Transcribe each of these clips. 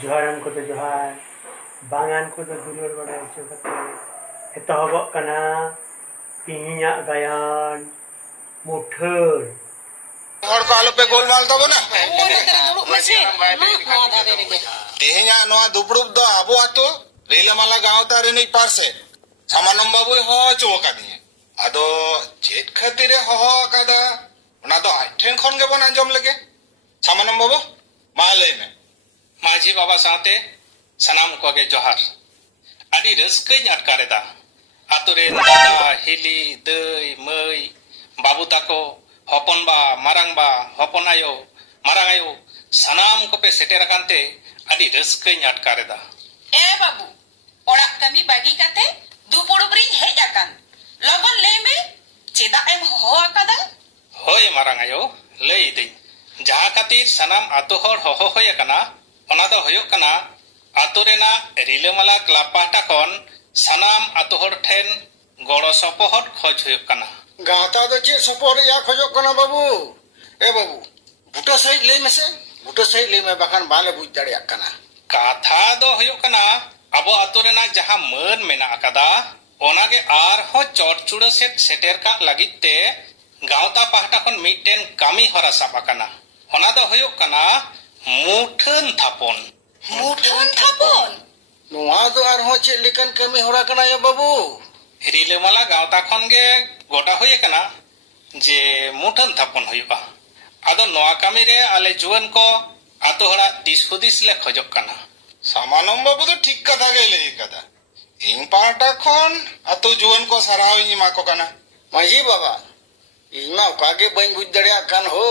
जोहारान को तो जोहार बांगान को तो दुलर बड़ा चो कते एतहबक कना तिहिया गायन मुठर और को आलो पे गोलमाल तब ना तेहेnya noa duprub do abo ato rela mala gaota re nei parse samanam babu ho cho kadinya ado chet khatire ho kada ona do aithen khon ge bon anjom lege samanam babu ma lei me माझी बाबा साथे सनाम को के जोहार आदि रस्कई अटकारेदा आतुरे दादा हिली दई मई बाबू ताको हपनबा मारांगबा हपनायो मारांगायो सनाम को पे सेटेर कांते आदि रस्कई अटकारेदा ए बाबू ओड़ा कमी बागी काते दुपुड़ुबरी हेज आकान लगन ले में चेदा एम हो आकादा होय मारांगायो लई दई जहा खातिर सनाम आतो हर हो होय कना ओना दो होयो कना आतो रेना रिलेमाला क्लाब पाटा खन सनाम आतो हर ठेन गड़ो सपोहट खोज होयो कना गाता दो चे सपोहट या खोजो कना बाबू ए बाबू बुटा सही ले मेसे बुटा सही ले में बखान बाले बुझ दाड़े कना काथा दो होयो कना अबो आतो रेना जहा मन मेना अकादा ओनागे आर हो चोरचुड़ सेट सेटेर का लगिते गावता पाटा खन मिटेन कामी हरा सापा कना ओना दो होयो कना मुठन थापन नुआ तो आर हो चे लेकन कमी हरा कना या बाबू रिलेमाला गावता खन गे गोटा होय कना जे मुठन थापन होयुबा आदो नोआ कामी रे आले जुवन को आतो हड़ा दिस हुदिस ले खोजक कना सामानम बाबू तो ठीक कथा गे ले कदा इन पाटा खन आतो जुवन को सराव इन मा को कना माजी बाबा इमा कागे बन बुझ दड़िया कान हो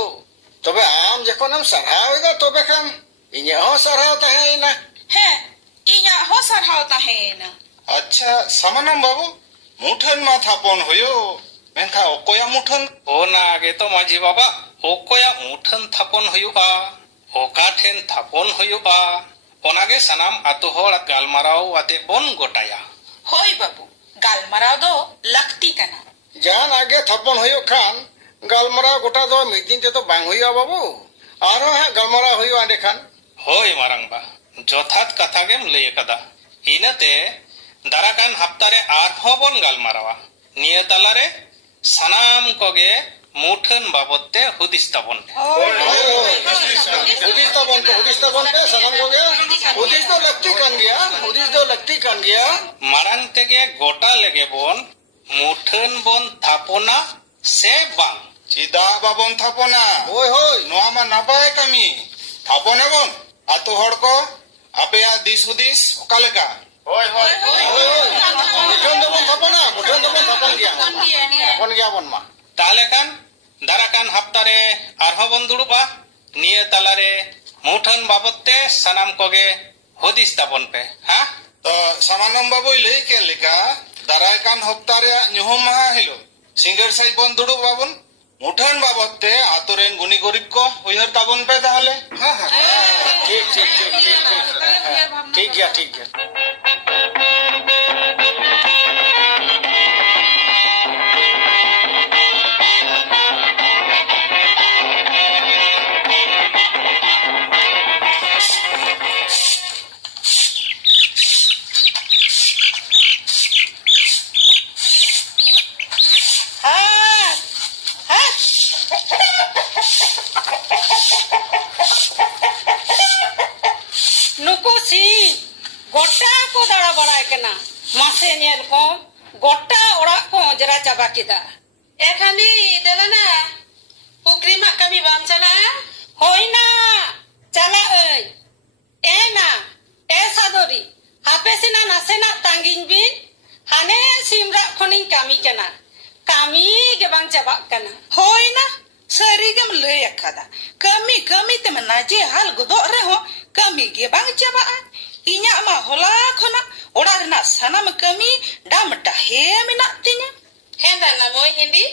तबे आम जखन हम सरावेगा तबे खान इने हो सराव तहेना है इया हो सरहाव तहेना अच्छा सामानम बाबू मुठन मा थापन होयो मेनखा ओकोया मुठन ओना आगे तो माझी बाबा ओकोया मुठन थापन होयुबा ओका ठेन थापन होयुबा ओनागे सनाम आतो हड़ गालमाराव आते बोन गोटाया होय बाबू गालमराव दो लगती कना जान आगे थापन होयो खान गालमरा गोटा दो मिदिन ते तो बांग होयो बाबू आरो है गालमरा होयो आंडे खान होय मारांगबा जोथात कथा गेम लई कदा इनते दाराकान हफ्तारे आर होबन गालमारावा निय तालारे सनाम कोगे मुठन बाबते हुदिस ताबन पे सनाम कोगे हुदिस तो लगती कान गया मारांग तेगे गोटा लेगे बोन मुठन बोन थापोना से बांग चिदा बाबन थापोना होय होय नोआ मा नापाय कमी थापोने बोन आतो हड़ को आपेया दिस हुदिस ओकालेका होय होय मुठन दबन थापोना मुठन दबन थापन गया बोन मा ताले कान दाराकान हफ्तारे आरहो बोन दुड़ुबा निय तालारे मुठन बाबते सनाम कोगे हुदिस ताबन पे हा तो सामानम बाबू लई के लेका दाराय कान हफ्तारे ᱧᱩᱦᱩᱢ ᱢᱟᱦᱟ हिलो सिंगर साई बोन दुड़ुब बाबन मुठन बाबते आतो रेन गुनी गरीब को उयहर ताबन पे ताहले हां हां ठीक गया गोटा को दाड़ा बड़ाय केना मासे नेल को गोटा ओड़ा को जरा चाबा किदा एखानी देलना पुकरी मा कमी बाम चला होइना चला ए ना ए सादोरी हापे सिना नासेना तांगिन बिन हाने सिमरा खनिन कामी केना कामी के बांग चाबा केना होइना सरीगम लय अखादा कमी ते मनाजे हाल गुदो रे हो कमी के बांग चाबा इnya मा होला खना ओड़ा रना सनम कमी डाम डाहे मिना तिnya हेंदा ना मोय हिंदी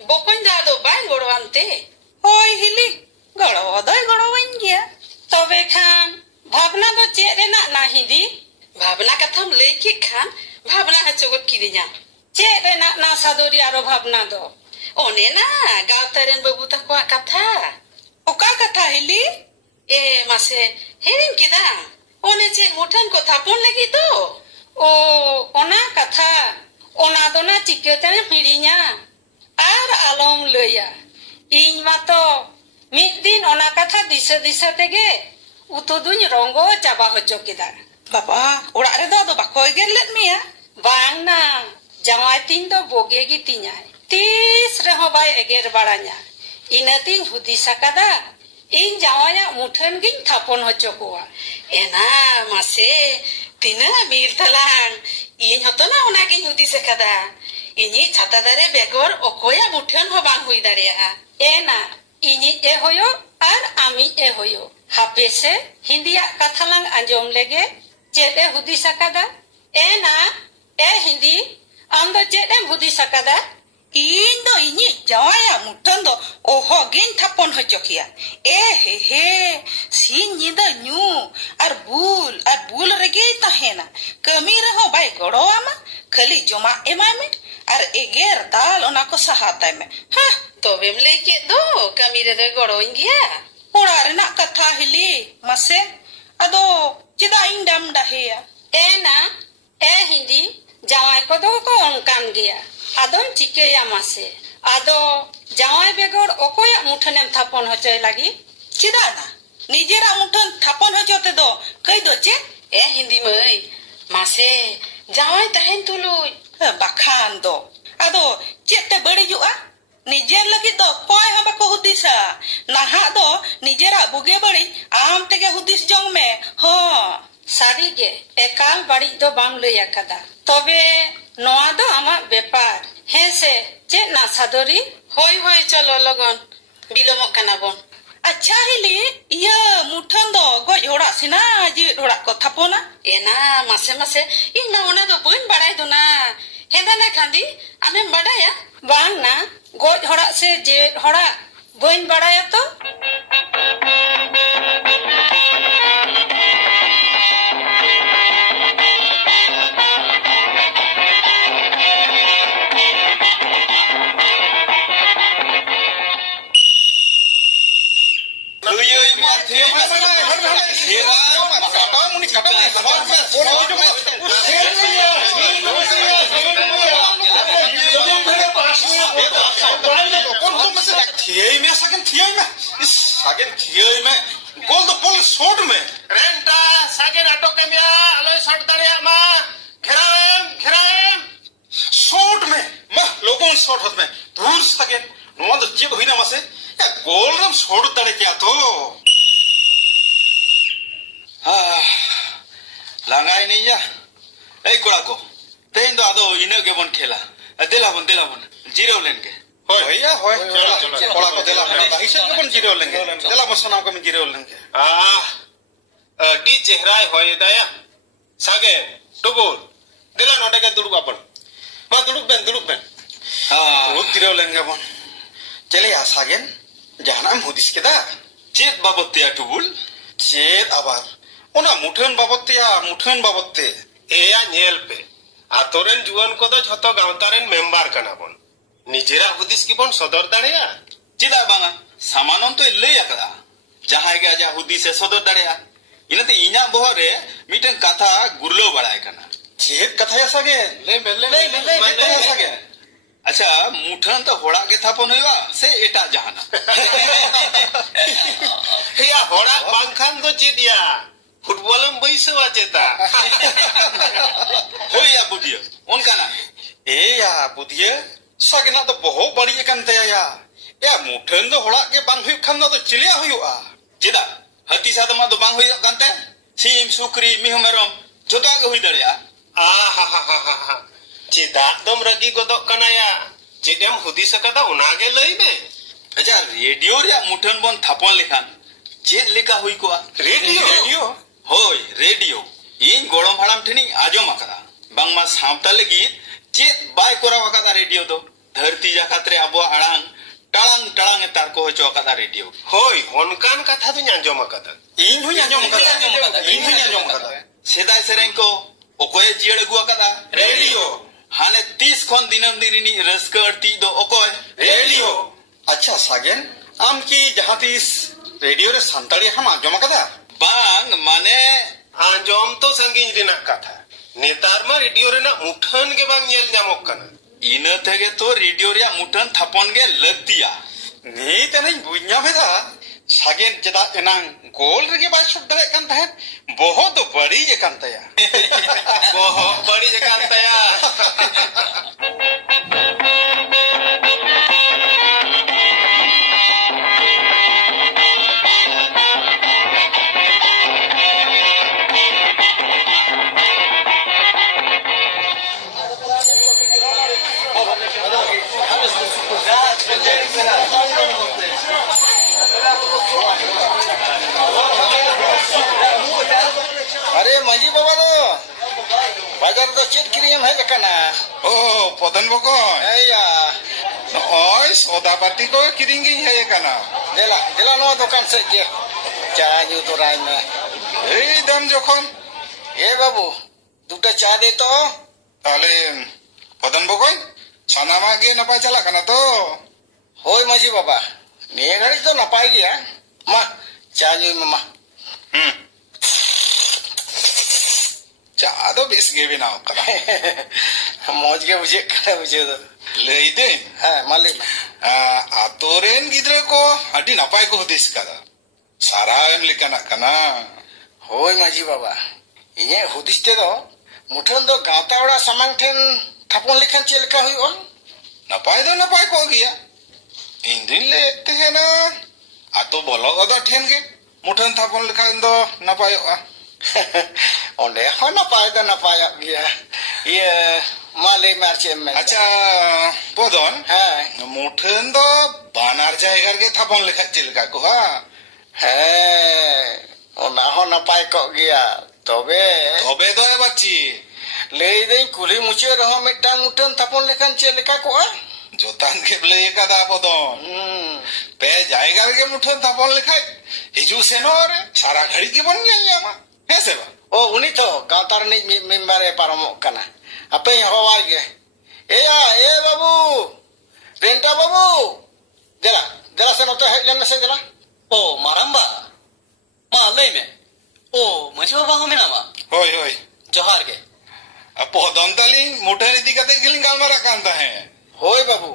बोपन जा दो बाय गोड़वानते होय हिली गड़ो दय गड़ोवन गया तबे खान भावना दो चेरे ना हिंदी भावना कथम लेके खान भावना हचोगत किरिया चेरे ना सादोरी आरो भावना दो ओने ना गावतरेन बाबू तको कथा ओका कथा हिली ए मासे herein किदा One cik mutan ko thapon lagi tu. Oh, ona katha. Ona dona ciketane pirinya. Ar alom leya. Iñ mato mid din ona katha disa tege utu duny rongo chaba hocho kida. Bapa, orak re do bako eger let mia. Bang na, jawai tin do boge gi tinyai. Tis reho bai eger baranya. Inatin hudisa kada. In jawaya muthan gin thapon hocho koa. Ena mase tina mir talang. In hoto na ona gin hudisa kada. Ini chata dare begor okoya muthan ho bang hui daria. Ena ini e hoyo ar ami e hoyo. Hapese Hindiya kathalang anjom lege chede hudisa kada. Ena e Hindi ando chede hudisa kada. Indo ini jawaya mutan do oho gin thapon hojokia. He sin nyida nyu ar bul rege tahena. Kami reho bai goro ama khali joma emame ar eger dal onako sahatai me. Ha, Tobem leke do kami re goro ingia. ora renak katha hili mase ado chida indam daheya. Ena e Hindi jawai ko do ko onkan gea. Adon chikeya mase. Ado jawai begor okoya muthanem thapon hochoy lagi. Chida na nijera mutan thapon hojote do kai do che E Hindi mai mase jawai tahen tului. bakhan do ado chete bari jua nijer lagi do koy ha bako hudisa naha do nijera buge bari am tege hudis jong me ho Sari ge ekal bari do bam leya kada. Tobe noa do ama bepar. Hese che na sadori hoi chalo logon bilomok kana bon. acha hili iya mutan do goj ora sina ji ora ko thapona Ena mase ina ona do bun barai do na. Hendana khandi ame badaya bang na goj hora se je hora bun badaya to. Langai ni ya, kura ko. Tehin do ado ina ke bon khela. Delabon zero lenge. Hoy ya hoy. Kura ko delabon. Bahisat ke bon zero lenge. Delabon sanam ko zero lenge. Di chehrai hoy daya. Sage tubur. Dela node ke duduk apon. Ma duduk ben. Duduk zero lenge bon. Chale ya sagen. Janam hudis kita. Chet babot ya tubul. Chet abar. Ona muthan babotte eya nyel pe atoren juan ko do jhoto gautaren member kana bon nijera hudis ki bon sodor dareya chida banga samanon to lei akada jahai ga ja hudis e sodor dareya inate inya bohore miten katha gurlo barai kana chet katha ya sage le katha sage acha muthan to hoda ge thapon hoiba se eta jahana heya hoda bangkhan do chidia फुटबॉलम बैसे वाचेता हो या बुदिया उनका ना या बुदिया सगना तो बहुत बड़ी कंते या मुठन तो होड़ा के बांग हुई खन तो चिलिया हुआ जिदा हती साथ मा तो बांग हुई कंते सीम सुकरी मिहमरम जोता के हुई दरिया हा चिदा दम रगी गोदो कनाया चिदम हुदी सकदा उनागे लई में अच्छा रेडियो रे मुठन बन थापन लेखान चेद लेका हुई को रेडियो होय रेडियो इन गोड़म हाड़ाम ठेनी आजम आकदा बांगमा सामता लगी चेद बाय कोराव आकदा रेडियो दो धरती जाकात रे अबो आड़ांग टांग तार को होचो आकदा रेडियो होय होनकान कथा दु आंजम आकदा इन हुई आंजम आकदा सेदाय सेरें को ओकोय जियड़ अगु आकदा रेडियो हाने 30 खन दिनम दिरिनी रसकर्ती दो ओकोय रेडियो अच्छा सागेन आम की जहां तीस रेडियो रे संताड़ी हम आंजम आकदा Bang, mane jom to sangin rena katha netar ma radio rena muthan ge bang nyel nyamok kana ina thege to radio ria muthan thapon ge lagtiya ni tanai bunya meda sagen cheda enang gol rege ba shot dare kan thahen bahut badi je kan taya bahut badi je kan taya अरे माजी बाबा दो बाजार दो check किरियम है kana ओ पदन बको iya ओय सोदा पाती को किरिंगी है kana dela no dokan saja cha nyu to rai me এই দাম যখন babu duta cha de to তাহলে পদন বকই সানামা গে নাপাই চালা kana তো hoi maji baba niye gari to napai gaya ma cha nyu mama চা তো বেশ গে বিনাও kana moj ge buje kana buje do লই দে ha malik atoren gidra ko adi napai ko hudis kada saraem likana kana hoi maji baba inye hudis te do muthan do gata ora samang then thapon lekhan chelka huyo napai ko gya indin le tehena ato bolo oda then ge muthan thapon lekhan do napayoa onde ho napai gya ye male marche me acha podon ha muthan do banar jaigar ge thapon lekha chelka ko ha ona ho napai ko gya tobe do bachi lei dei kuli muche roho mitang muthan thapon lekhan chelka ko jotan ke le kada podon pe jaigar ge muthan thapon lekhai hiju senor sara ghadi ki bon nyama hese ba o uni to gatar ni member e paromok kana ape hawai ge babu renta babu dela se note headline message dela ओ मारंबा मा लई में ओ मजी बाबा हमें ना मा hoi जोहार के podon tali muthan idi kate giling galmara kan ta hai hoi babu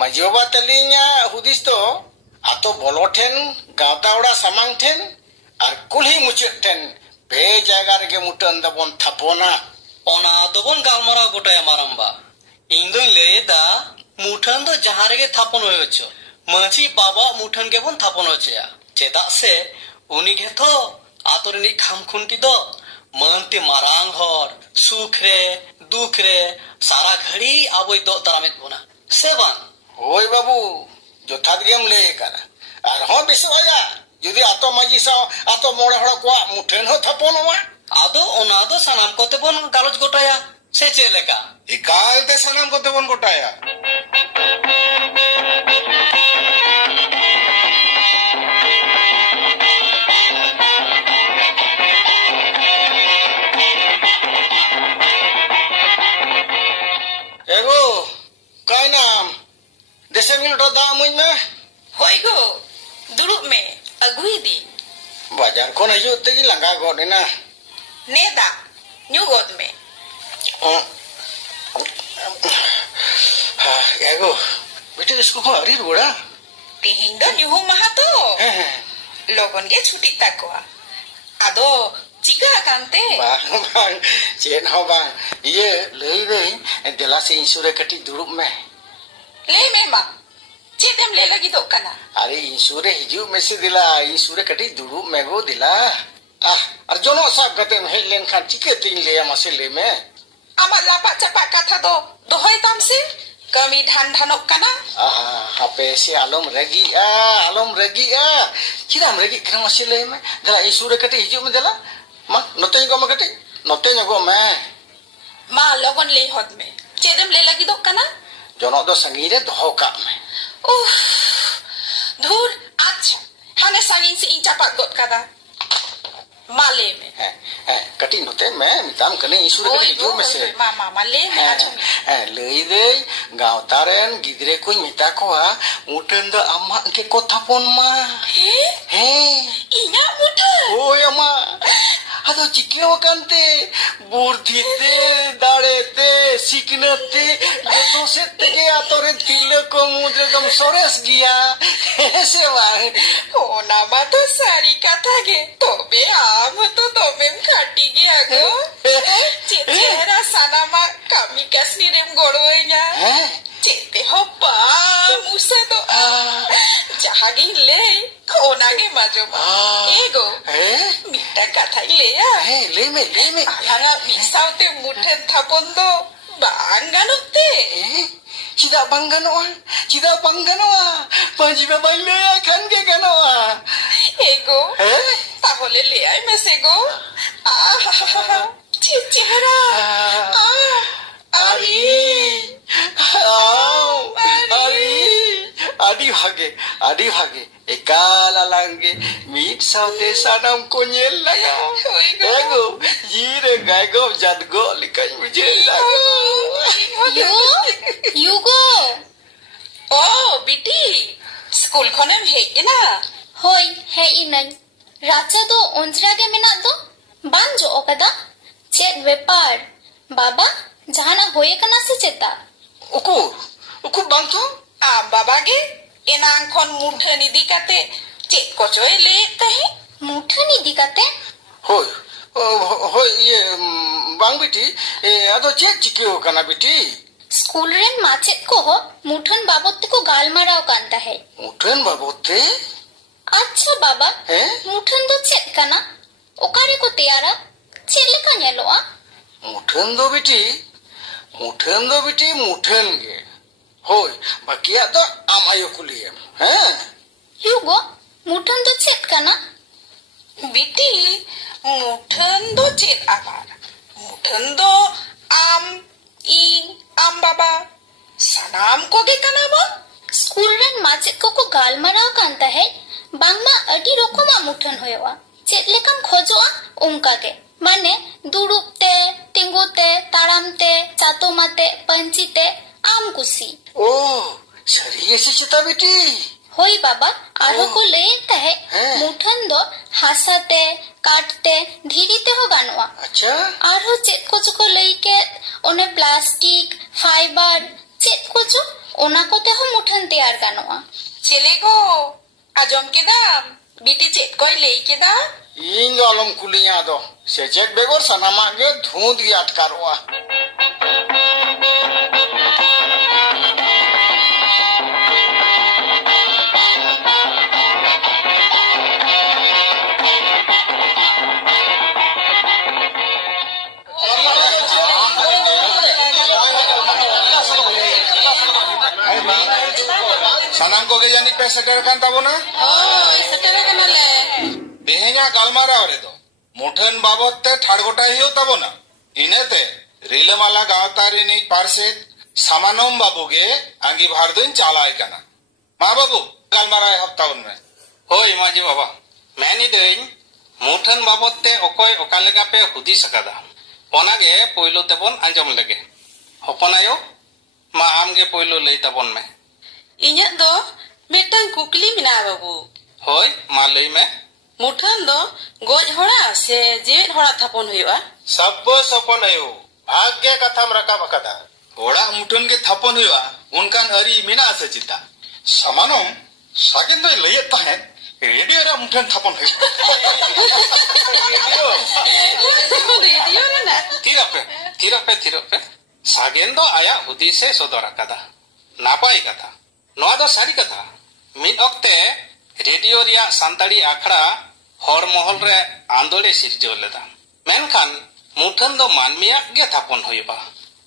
majoba talinya hudis to ato boloten gata ora samang ten ar kulhi muchet ten pe jaga rege muthan da bon thapona ओना दोबन गालमरा गोटाया मारंबा इंदो लेदा मुठन दो जहां रे थापन होयछो मजी बाबा मुठन के बन थापन होचया चेदा से उनी के तो आतोरनी खामखुंटी दो मनते मारांग हर सुख रे दुख रे सारा घड़ी आबोय दो तरामित बोना seven hoi babu jothat gem le kara ar ho biswaya jodi ato maji sa ato mora hora ko muthen ho thaponwa आदो ओनादो सनाम कोते बन गालोज गोटाया से चेलेका ikal te sanam kote bon gotaya ego kai nam desengil ro da muin me hoi go duruk me agui di bajar kon ayu te langa go dina neda nyu god me ego beti isko ko ari roda tihin do nyuhu maha to logon ge chuti takwa ado chika kante bang chen ho bang ye lei dei dela se insure kati durup me le me ma chedem le lagi do kana are insure hiju me se dila insure kati durup me go dila ar jono sab gate me len khan chike tin le amase le me ama lapak cepak kata do dohoi tamsi kami dhanok kana hape se alom ragi kiram ragi kram ase le me dala insure kati hiju me dala ma note go me kati note go me ma logon le hot me chedem le lagi do kana jono do sangi re doho ka me dhur acha hane sangin si incapak got kada male me kati note me mitam kane insure kati hiju me se mama male me acha lei dei gautaren gidre ko mita ko muthen do amma ke ko thapon ma inya muthen oi amma ado chikyo kante burdhite darete siknate joto sette ge atore tilako mudre dom sores giya se bang ona mato sari katha ge tobe am to domem khati gaya go chehra sanama kami kasni rem goroinya chete hoppa musa to jahagi le ona ge majoma ego mita katha le ya le me alanga misaute muthen thapon do bang ganote Tidak bang ganoa panji ba bang le kan ge ganoa ego tahole le ai mesego chehra Adi bhage ekala lange mit saute sanam ko nyel laga ego jire gaigo jadgo likai mujhe laga Yugo oh biti school khonem hej ena hoi hei inai racha do onjra ge menat do bang jo okada chet bepar baba jahana hoye kana se cheta uku bang to baba ge enang khon muthan idi kate chet ko choi le tahe muthan idi kate hoi ye bang biti ado chet chikyo kana biti school रेन माचेत को हो मुठन बाबत को गाल माराव कांता है मुठन बाबते अच्छा बाबा मुठन दो चेत कना ओकारे को तैयारा चेले का नेलोआ मुठन दो बिटी मुठन गे होय बाकिया तो आमायो कुलियम युगो मुठन दो चेत कना बिटी मुठन दो चेत आबार मुठन दो आम बाबा सनाम को गे कना बा स्कूल रेन माचेत को गाल माराव कांता है बांगमा अडी रोकोमा मुठन होयवा चेत लेकन खोजोआ उनका के माने दुड़ुबते टिंगुते तारामते चातोमाते पंचीते आम कुसी ओ सरिये से चिता बेटी होई बाबा आरो को लेता है मुठन दो हासाते काटते धीरीते हो गानवा अच्छा आरो चेत को जो लई के ओने प्लास्टिक फाइबर चेत को जो ओना को ते हो मुठन तैयार गानवा चले गो आजम के दाम बीटी चेत कोई ले के दा इन आलम कुलिया दो से चेक बेगोर सनामा गे धूंद गी अटकारवा sanam ko ge jani pe seter kan tabona seter kana le behenya galmara ore do muthan babot te thadgota hiyo tabona inete rilamala gawtari ni parset samanom babu ge angi bhardun chalai kana ma babu galmara hafta unme hoi maji baba mani dein muthan babot te okoy okalega pe hudi sakada onage poilo tebon anjom lege hoponayo ma amge poilo lei tabon me inya do metang kukli mina babu hoi ma lei me मुठन दो goes होड़ा से jet होड़ा थपन हुआ सब सपन आयो भाग्य कथाम रका बकदा होड़ा मुठन के थपन हुआ उनका हरी मिना से चिता समानम सागिन दो लय तहे रेडियो रा मुठन थपन हुआ रेडियो रे ना थिरपे सागिन दो आया हुदी से सोदरा कदा नापाई कथा नोआ दो सारी कथा मिद ओक्ते रेडियो रिया सांताड़ी आखड़ा हर महल रे आंदोले सिरजो लेदा मेनखान मुठन दो मानमिया गे थापन होइबा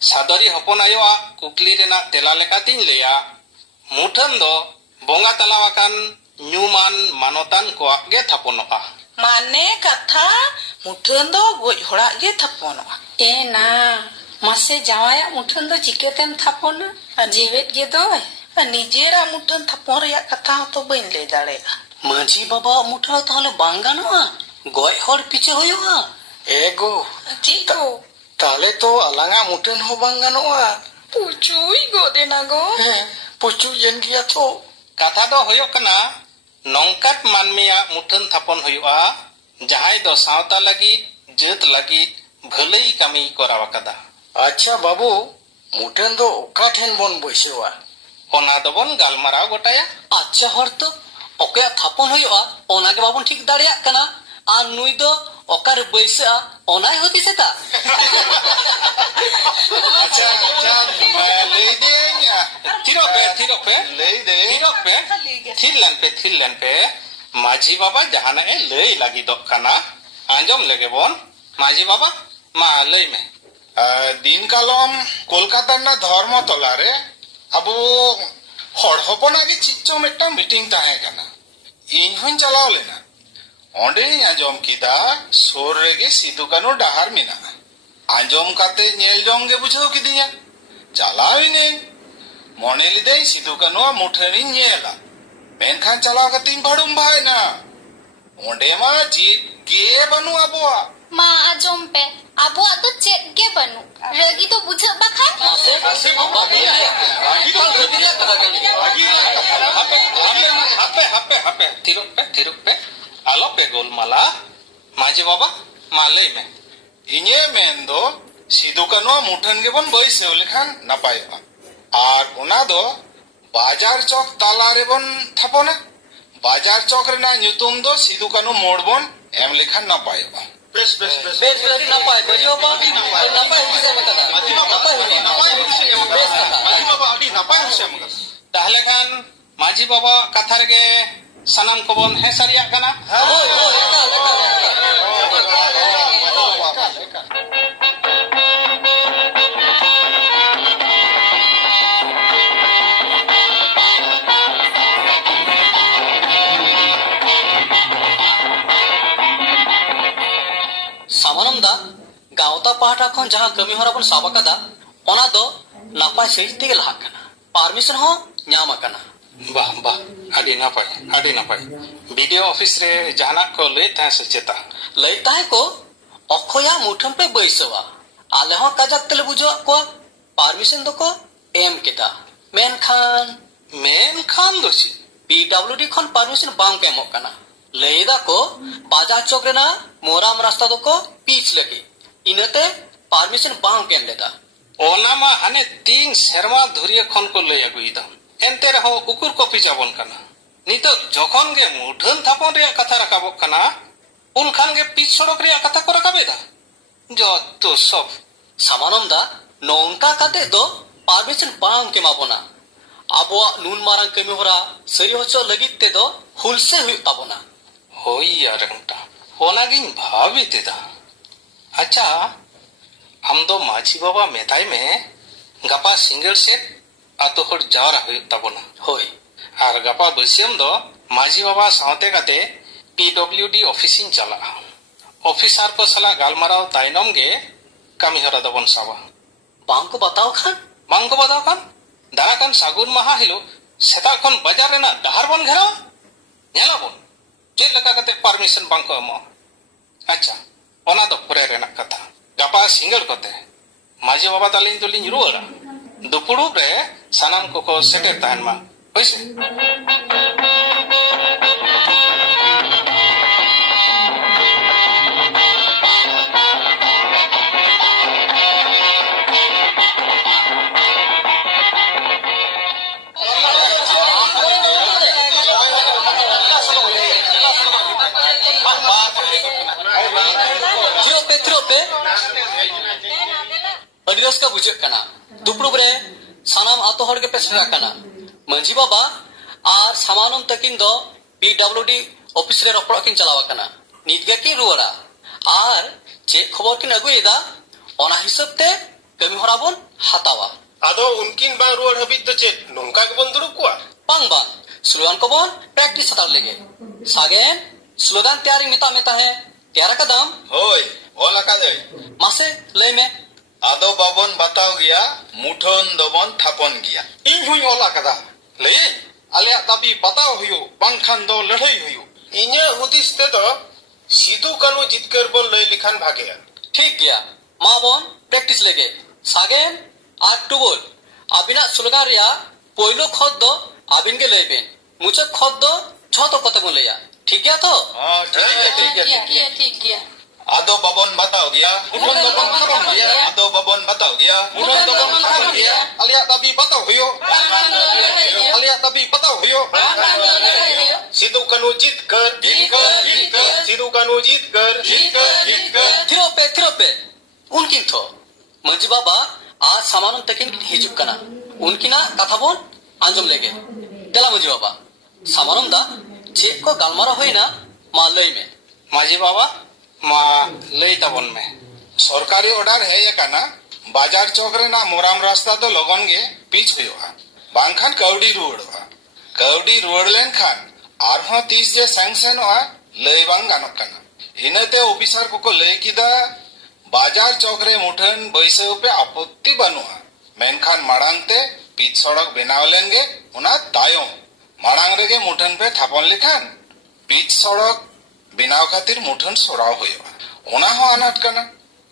सादरी हपन आयोआ कुकली रेना तेला लेकातिन लेया मुठन दो बोंगा तलावाकान न्यूमान मानोतान को गे थापनोआ माने कथा मुठन दो गोज होड़ा गे थपनोआ ए ना मासे जावाया मुठन दो चिकेतेम थापन जीवेत गे दो निजेरा मुठन थपन रे कथा तो बइन ले दाड़ेगा मांझी बाबा मुठा ताले बांगानोआ गोय हर पीछे होयोआ एगो ठीक हो ताले तो अलंगा मुठन हो बांगानोआ पुचुई गो देना गो पुचु जेन गिया तो कथा दो होयो कना नौकात मानमिया मुठन थापन होयोआ जहाय दो सावता लगी ᱡᱟᱹᱛ ᱞᱟᱹᱜᱤᱫ ᱵᱷᱟᱹᱞᱟᱹᱭ ᱠᱟᱹᱢᱤ ᱠᱚᱨᱟᱣ ᱟᱠᱟᱫᱟ। ᱟᱪᱪᱷᱟ ᱵᱟᱵᱩ, ᱢᱩᱴᱷᱟᱹᱱ ᱫᱚ ᱚᱠᱟ ᱴᱷᱮᱱ ᱵᱚᱱ ᱵᱟᱹᱭᱥᱟᱹᱣᱟ? ᱚᱱᱟ ᱫᱚᱵᱚᱱ ᱜᱟᱞᱢᱟᱨᱟᱣ ᱜᱚᱴᱟᱭᱟ। ᱟᱪᱪᱷᱟ ᱦᱚᱲ ᱛᱚ, ᱚᱠᱚᱭᱟᱜ ᱛᱷᱟᱯᱚᱱ ᱦᱩᱭᱩᱜᱼᱟ ᱚᱱᱟ ᱜᱮ ᱵᱟᱵᱚᱱ ᱴᱷᱤᱠ ᱫᱟᱲᱮᱭᱟᱜ ᱠᱟᱱᱟ, ᱟᱨ ᱱᱩᱭ ᱫᱚ ᱚᱠᱟᱨᱮ ᱵᱟᱹᱭᱥᱟᱹᱜᱼᱟ ᱚᱱᱟᱭ ᱦᱩᱫᱤᱥᱮᱫᱟ। ᱟᱪᱪᱷᱟ ᱞᱟᱹᱭ ᱫᱟᱹᱧ ᱛᱷᱤᱨᱚᱜ ᱯᱮ ᱞᱟᱹᱭ ᱫᱟᱹᱧ ᱛᱷᱤᱨ ᱞᱮᱱ ᱯᱮ ᱢᱟᱹᱡᱷᱤ ᱵᱟᱵᱟ ᱡᱟᱦᱟᱱᱟᱜ ᱮ ᱞᱟᱹᱭ ᱞᱟᱹᱜᱤᱫᱚᱜ ᱠᱟᱱᱟ ᱟᱸᱡᱚᱢ ᱞᱮᱜᱮ ᱵᱚᱱ। ᱢᱟᱹᱡᱷᱤ ᱵᱟᱵᱟ ᱢᱟ ᱞᱟᱹᱭ ᱢᱮ। ᱫᱤᱱ ᱠᱟᱞᱚᱢ ᱠᱳᱞᱠᱟতা ᱨᱮᱱᱟᱜ ᱫᱷᱚᱨᱢᱚ ᱛᱚᱞᱟᱨᱮ ᱟᱵᱚ ᱦᱚᱲ ᱦᱚᱯᱚᱱᱟᱜ ᱜᱮ ᱪᱮᱫ ᱪᱚ ᱢᱤᱫᱴᱟᱝ ᱢᱤᱴᱤᱝ ᱛᱟᱦᱮᱸ ᱠᱟᱱᱟ। ᱤᱧ ᱦᱚᱧ ᱪᱟᱞᱟᱣ ᱞᱮᱱᱟ। ᱚᱸᱰᱮᱧ ᱟᱸᱡᱚᱢ ᱠᱮᱫᱟ ᱥᱩᱨ ᱨᱮᱜᱮ ᱥᱤᱫᱩ ᱠᱟᱹᱱᱩ ᱰᱟᱦᱟᱨ ᱢᱮᱱᱟᱜᱼᱟ। ᱟᱸᱡᱚᱢ ᱠᱟᱛᱮ ᱧᱮᱞ ᱡᱚᱝ ᱜᱮ ᱵᱩᱡᱷᱟᱹᱣ ᱠᱤᱫᱤᱧᱟ। ᱪᱟᱞᱟᱣ ᱤᱱᱟᱹᱧ, ᱢᱚᱱᱮ ᱞᱤᱫᱟᱹᱧ ᱥᱤᱫᱩ ᱠᱟᱹᱱᱩᱣᱟᱜ ᱢᱩᱴᱷᱟᱹᱱᱤᱧ ᱧᱮᱞᱟ, ᱢᱮᱱᱠᱷᱟᱱ ᱪᱟᱞᱟᱣ ᱠᱟᱛᱮᱧ ᱵᱷᱟᱹᱲᱩᱢ ᱵᱷᱟᱜᱱᱟ। ᱚᱸᱰᱮ ᱢᱟ ᱪᱮᱫ ᱜᱮ ᱵᱟᱹᱱᱩᱜ ᱟᱵᱚᱣᱟᱜ। ᱢᱟ ᱟᱸᱡᱚᱢ ᱯᱮ, ᱟᱵᱚᱣᱟᱜ ᱫᱚ ᱪᱮᱫ ᱜᱮ ᱵᱟᱹᱱᱩᱜ। ᱨᱟᱹᱜᱤ ᱫᱚ ᱵᱩᱡᱷᱟᱹᱜ ᱵᱟᱠᱷᱟᱱ? ᱦᱟᱯᱮ ᱛᱷᱤᱨᱚᱜ ᱯᱮ ᱟᱞᱚᱯᱮ ᱜᱳᱞᱢᱟᱞᱟ। ᱢᱟᱹᱡᱷᱤ ᱵᱟᱵᱟ ᱢᱟ ᱞᱟᱹᱭ ᱢᱮ। ᱤᱧᱟᱹᱜ ᱢᱮᱱ ᱫᱚ ᱥᱤᱫᱩ ᱠᱟᱹᱱᱩᱣᱟᱜ ᱢᱩᱴᱷᱟᱹᱱ ᱜᱮᱵᱚᱱ ᱵᱟᱹᱭᱥᱟᱹᱣ ᱞᱮᱠᱷᱟᱱ ᱱᱟᱯᱟᱭᱚᱜᱼᱟ, ᱟᱨ ᱚᱱᱟ ᱫᱚ ᱵᱟᱡᱟᱨ ᱪᱚᱠ ᱛᱟᱞᱟ ᱨᱮᱵᱚन ᱛᱷᱟᱯᱚᱱᱟ। ᱵᱟᱡᱟর চক ᱨᱮᱱᱟᱜ ᱧᱩᱛᱩᱢ ᱫᱚ সিধু কানু মোড় বন এম লেখান নাপায়ᱚᱜᱼᱟ। বেশ আᱹᱰᱤ ᱱᱟᱯᱟᱭ ᱢᱟᱹᱡᱷᱤ ᱵᱟᱵᱟ, ᱱᱟᱯᱟᱭ ᱦᱩᱫᱤᱥ ᱮᱢ ᱟᱠᱟᱫᱟ। ᱛᱟᱦᱞᱮ ᱠᱷᱟᱱ ᱢᱟᱹᱡᱷᱤ ᱵᱟᱵᱟ ᱠᱟᱛᱷᱟ ᱨᱮᱜᱮ ᱥᱟᱱᱟᱢ ᱠᱚᱵᱚᱱ ᱦᱮᱸ ᱥᱟᱹᱨᱤᱭᱟᱜ ᱠᱟᱱᱟ। सामानम दा गावता पाहटा खन जहां कमी हरा बन साब आकादा ओना दो नापाय सही तेगे लहा कना, परमिशन हो ᱧᱟᱢ ᱟᱠᱟᱱᱟ। বাহ আᱹᱰᱤ নাপায়। ᱵᱤᱰᱤও ᱚᱯᱷᱤᱥ ᱨᱮ ᱡᱟᱦᱟᱱᱟᱜ ᱠᱚ ᱞᱟᱹᱭ ᱛᱟᱦᱮᱸ ᱥᱮ ᱪᱮᱛᱟ? ᱞᱟᱹᱭ ᱛᱟᱦᱮᱸ ᱠᱚ ᱚᱠᱚᱭᱟ ᱢᱩᱴᱷᱟᱹᱱ ᱯᱮ ᱵᱟᱹᱭᱥᱟᱹᱣᱟ, ᱟᱞᱮ ᱦᱚᱸ ᱠᱟᱡᱟᱠ ᱛᱮᱞᱮ ᱵᱩᱡᱷᱟᱹᱣ ᱠᱚᱣᱟ, ᱯᱟᱨᱢᱤᱥᱚᱱ ᱫᱚᱠᱚ ᱮᱢ ᱠᱮᱫᱟ। ᱢᱮᱱᱠᱷᱟन ᱫᱚ ᱪᱮᱫ? PWD ᱠᱷᱚᱱ ᱯᱟᱨᱢᱤᱥᱚᱱ ᱵᱟᱝ ᱠᱚ ᱮᱢᱚᱜ ᱠᱟᱱᱟ। ᱞᱟᱹᱭ ᱫᱟᱠᱚ ᱵᱟᱡᱟᱨ ᱪᱚᱠ ᱨᱮᱱᱟᱜ ᱢᱳᱨᱟᱢ ᱨᱟᱥᱛᱟ ᱫᱚᱠᱚ ᱯᱤᱪ ᱞᱟᱹᱜᱤᱫ, ᱤᱱᱟᱹᱛᱮ ᱯᱟᱨᱢᱤᱥᱚᱱ ᱵᱟᱝ ᱠᱚ ᱮᱢ ᱞᱮᱫᱟ। ᱚᱱᱟ ᱢᱟ ᱦᱟᱱᱮ 3 ᱥᱮᱨᱢᱟ ᱫᱷᱩᱨᱤᱭᱟᱹ ᱠᱷᱚᱱ ᱠᱚ ᱞᱟᱹᱭ ᱟᱹᱜᱩᱭᱮᱫᱟ, ᱮᱱᱛᱮ ᱨᱮᱦᱚᱸ ᱩᱠᱩᱨ ᱠᱚ ᱯᱤᱪᱟᱵᱚᱱ ᱠᱟᱱᱟ। ᱱᱤᱛᱚᱜ ᱡᱚᱠᱷᱚᱱ ᱜᱮ ᱢᱩᱴᱷᱟᱹᱱ ᱛᱷᱟᱯᱚᱱ ᱨᱮᱭᱟᱜ ᱠᱟᱛᱷᱟ ᱨᱟᱠᱟᱵᱚᱜ ᱠᱟᱱᱟ, ᱩᱱᱠᱷᱟᱱ ᱜᱮ ᱯᱤᱪ ᱥᱚᱲᱚᱠ ᱨᱮᱭᱟᱜ ᱠᱟᱛᱷᱟ ᱠᱚ ᱨᱟᱠᱟᱵᱮᱫᱟ। ᱡᱚᱛᱚ ᱥᱚᱵ सामानम दा नौका काते दो परमिशन बांग के माबोना, आबोआ नून मारंग कमी होरा सरी होचो लगित ते दो हुलसे हुई ताबोना। होई यारंटा ओनागिन भावी तेदा। अच्छा हम दो माझी बाबा मेताई में गपा सिंगल सेट आतो हर जावरा हुई ताबोना। होई आर गपा बसियम दो माझी बाबा सावते काते PWD ऑफिसिंग चला। ऑफिसर को सला गालमाराव ताइनम गे कमी हरा दबन सावा। बांग को बताओ खान दाराकान सागुन महा हिलो सेता खन बाजार रेना डहार बन घेराव नेला बन चेक लगा कते परमिशन बांग को एमो। अच्छा ओना दो पुरे रेना कथा गपा सिंगल कते माझी बाबा तालिन दोलिन रुवाड़ा दुपुड़ुब रे सानाम को सेटेर ताहन मा होइसे। अडिरस का बुझे कना दुपड़ुब रे सानाम आतो हर के पेसरा कना मंझी बाबा आर सामानम तकिन दो PWD ऑफिस रे रपड़ किन चलावा कना नितगे की रुवरा आर चे खबर किन अगुएदा ओना हिसाब ते कमी हरा बोन हातावा। आदो उनकिन बांग रुवर हबित तो चे नोंका के बन दुरुब कुआ बांग स्लोगान को बोन प्रैक्टिस हतार लेगे सागेन स्लोगान तैयारी मेता है तैयार का दाम होय ओला का दे मासे लय में आदो बाबन बताओ गया मुठोन दोबन थापन गया। इन हुई ओला कदा ले आले दाबी बताओ हुयो बांखान दो लड़ाई हुयो। इन्हे हुदिस ते दो सिधु कानू जितकर बन लय लिखान भागेया। ठीक गया मा बोन प्रैक्टिस लेगे सागेन आर टुबोल अबिना स्लोगान रिया पोइलो खद दो अबिन के लयबेन मुझे खद दो छतो कते बन लया। ठीक गया तो हां ठीक है ठीक गया। Ado babon batau gya. Muthon dobon thabon gya. Ado babon batau gya. Muthon dobon thabon gya. Alia tapi batau huyo. Alia tapi batau huyo. Sidhu Kanu jitkar. Sidhu Kanu jitkar. थिरो पे उनकिन थो मंजी बाबा आज सामानों तकिन हिजुक कना उनकी ना कथा बोन आंजम लेगे दला मंजी बाबा सामानों दा चेक को गालमारा हुई ना मालई में माजी बाबा मा लई तबन में सरकारी ऑर्डर है ये कना बाजार चौक रे ना मोराम रास्ता तो लोगन गे पीछ हुआ बांखान कौड़ी रुवड़वा कौड़ी रुवड़ लेन खान आरहों 30 जे सैंक्शन हुआ लई बांग गानक कना इनते ऑफिसर को लई किदा बाजार चौक रे मुठन बैसे पे आपत्ति बनुआ मेनखान माड़ांग ते पीछ सड़क बनाव लेंगे उना तायों माड़ांग रेगे मुठन पे थापन लिखान पीछ सड़क बनाव खातिर मुठन सोराव हुआ उना हो अनाट कना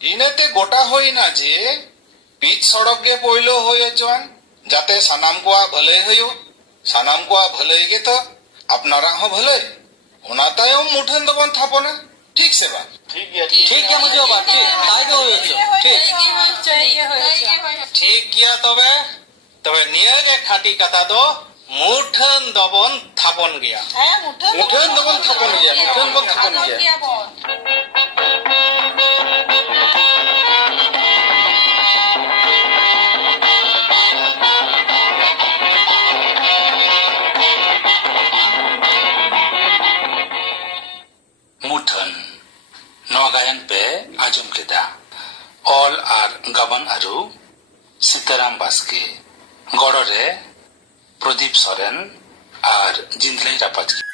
इनते गोटा होई ना जे पीछ सड़क गे पोइलो होय चोन जाते सानाम को भले हयो सानाम को भले गे तो अपनारा हो भले उना तायों मुठन दबन थापना ठीक से बात ठीक है मुझे बाबा ठीक ताइगे होय ठीक किया तबे निया गे खाटी कथा दो मुठन दबन थापन गया मुठन दबन थापन गया मुठन दबन थापन गया मुठन नवा गायन पे आजम केदा ऑल आर गबन आरु सीताराम बास्के गड़रे प्रदीप सोरेन और जिंदलाई रापाजकी